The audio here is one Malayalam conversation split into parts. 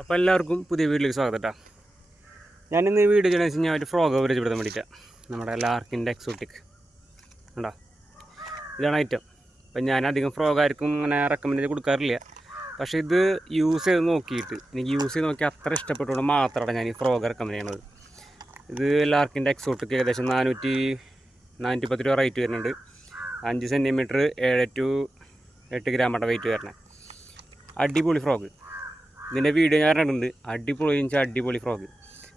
അപ്പോൾ എല്ലാവർക്കും പുതിയ വീട്ടിലേക്ക് സ്വാഗതം കേട്ടോ. ഞാനിന്ന് ഈ വീഡിയോ ചെയ്യണമെന്ന് വെച്ച് കഴിഞ്ഞാൽ ഒരു ഫ്രോഗ് പരിചയപ്പെടുത്താൻ വേണ്ടിയിട്ടാണ്. നമ്മുടെ ലാർക്കിൻ്റെ എക്സോട്ടിക് ഉണ്ടോ, ഇതാണ് ഐറ്റം. അപ്പം ഞാനധികം ഫ്രോഗ് ആർക്കും അങ്ങനെ റെക്കമെൻഡ് ചെയ്ത് കൊടുക്കാറില്ല. പക്ഷേ ഇത് യൂസ് ചെയ്ത് നോക്കിയിട്ട് എനിക്ക് യൂസ് ചെയ്ത് നോക്കി അത്ര ഇഷ്ടപ്പെട്ടുകൊണ്ട് മാത്രമാണ് ഞാൻ ഈ ഫ്രോഗ് റെക്കമെൻഡ് ചെയ്യണത്. ഇത് ലാർക്കിൻ്റെ എക്സോട്ടിക് ഏകദേശം 410 രൂപ റേറ്റ് വരുന്നുണ്ട്. 5 സെൻറ്റിമീറ്റർ 7 to 8 ഗ്രാമയുടെ വെയിറ്റ് വരണേ. അടിപൊളി ഫ്രോഗ്. ഇതിൻ്റെ വീഡിയോ ഞാൻ കണ്ടിട്ടുണ്ട്. അടിപൊളി ഫ്രോഗ്.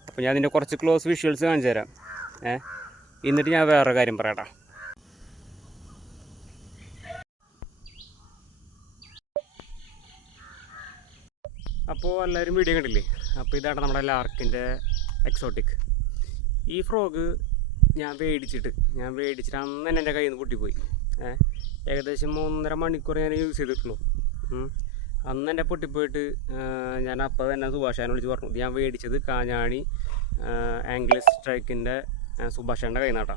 അപ്പോൾ ഞാൻ ഇതിൻ്റെ കുറച്ച് ക്ലോസ് വിഷ്വൽസ് കാണിച്ചു തരാം. എന്നിട്ട് ഞാൻ വേറെ കാര്യം പറയട്ടാ. അപ്പോൾ എല്ലാവരും വീഡിയോ കണ്ടില്ലേ? അപ്പോൾ ഇതാണ് നമ്മുടെ ലാർക്കിൻ്റെ എക്സോട്ടിക്. ഈ ഫ്രോഗ് ഞാൻ മേടിച്ചിട്ട് അന്ന് തന്നെ എൻ്റെ കയ്യിൽ നിന്ന് പൊട്ടിപ്പോയി. ഏകദേശം 1.5 മണിക്കൂർ ഞാൻ യൂസ് ചെയ്തിട്ടുള്ളൂ. അന്ന് എൻ്റെ പൊട്ടിപ്പോയിട്ട് ഞാൻ അപ്പോൾ തന്നെ സുഭാഷേനെ വിളിച്ച് പറഞ്ഞു. ഞാൻ മേടിച്ചത് കാഞ്ഞാണി ആംഗ്ലസ് സ്ട്രൈക്കിൻ്റെ സുഭാഷേൻ്റെ കയ്യിൽ നിന്നാട്ടാ.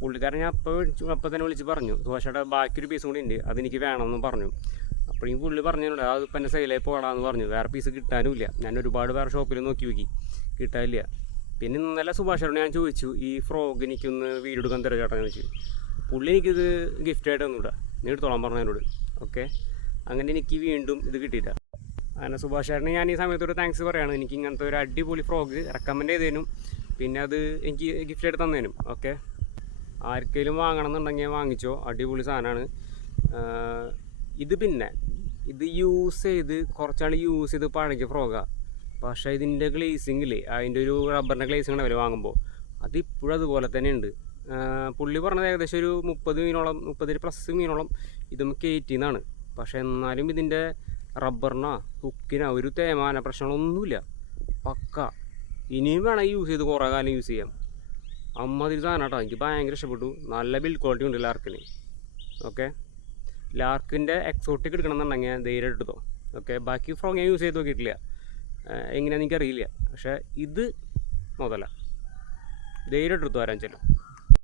പുള്ളിക്കാരൻ ഞാൻ അപ്പോൾ തന്നെ വിളിച്ച് പറഞ്ഞു, സുഭാഷയുടെ ബാക്കിയൊരു പീസും കൂടി ഉണ്ട്, അതെനിക്ക് വേണമെന്ന് പറഞ്ഞു. അപ്പോഴേക്കും പുള്ളി പറഞ്ഞിട്ടുണ്ട് അതിപ്പോൾ എന്നെ സെയിലായി പോകാമെന്ന് പറഞ്ഞു. വേറെ പീസ് കിട്ടാനുമില്ല. ഞാൻ ഒരുപാട് വേറെ ഷോപ്പിൽ നോക്കി കിട്ടാനില്ല. പിന്നെ ഇന്നലെ സുഭാഷോട് ഞാൻ ചോദിച്ചു, ഈ ഫ്രോഗ് എനിക്കൊന്ന് വീഡിയോ എടുക്കാൻ തരാം ചേട്ടാ എന്ന് ചോദിച്ചു. പുള്ളി എനിക്കിത് ഗിഫ്റ്റായിട്ട് ഒന്നുമില്ല, നീ എടുത്തോളാൻ പറഞ്ഞു എന്നോട്. ഓക്കെ, അങ്ങനെ എനിക്ക് വീണ്ടും ഇത് കിട്ടിയില്ല. അങ്ങനെ സുഭാഷേട്ടന് ഞാൻ ഈ സമയത്തൊരു താങ്ക്സ് പറയുകയാണ്. എനിക്ക് ഇങ്ങനത്തെ ഒരു അടിപൊളി ഫ്രോഗ് റെക്കമെൻഡ് ചെയ്തതിനും പിന്നെ അത് എനിക്ക് ഗിഫ്റ്റായിട്ട് തന്നതിനും. ഓക്കെ, ആർക്കെങ്കിലും വാങ്ങണം എന്നുണ്ടെങ്കിൽ വാങ്ങിച്ചോ, അടിപൊളി സാധനമാണ് ഇത് യൂസ് ചെയ്ത് കുറച്ചാൾ യൂസ് ചെയ്ത് പഴകിയ ഫ്രോഗാണ്. പക്ഷേ ഇതിൻ്റെ ഗ്ലേസിങ്ങില്ലേ, അതിൻ്റെ ഒരു റബ്ബറിൻ്റെ ഗ്ലേസിങ് അവർ വാങ്ങുമ്പോൾ അതിപ്പോഴും അതുപോലെ തന്നെ ഉണ്ട്. പുള്ളി പറഞ്ഞത് ഏകദേശം ഒരു 30+ മീനോളം ഇത് കയറ്റിന്നാണ്. പക്ഷേ എന്നാലും ഇതിൻ്റെ റബ്ബറിനോ ഹുക്കിനോ ഒരു തേമാന പ്രശ്നങ്ങളൊന്നുമില്ല, പക്ക. ഇനിയും വേണം യൂസ് ചെയ്ത് കുറേ കാലം യൂസ് ചെയ്യാം. അമ്മതിരി സാധനം കേട്ടോ, എനിക്ക് ഭയങ്കര ഇഷ്ടപ്പെട്ടു. നല്ല ബിൽഡ് ക്വാളിറ്റി ഉണ്ട് ലാർക്കിന്. ഓക്കെ, ലാർക്കിൻ്റെ എക്സോട്ടിക് എടുക്കണമെന്നുണ്ടെങ്കിൽ ധൈര്യം എടുത്തോ. ഓക്കെ, ബാക്കി ഫ്രോഗ് ഞാൻ യൂസ് ചെയ്ത് നോക്കിയിട്ടില്ല, എങ്ങനെയാണെന്ന് എനിക്കറിയില്ല. പക്ഷേ ഇത് മുതല ധൈര്യം എടുത്തു വരാൻ ചെല്ലും.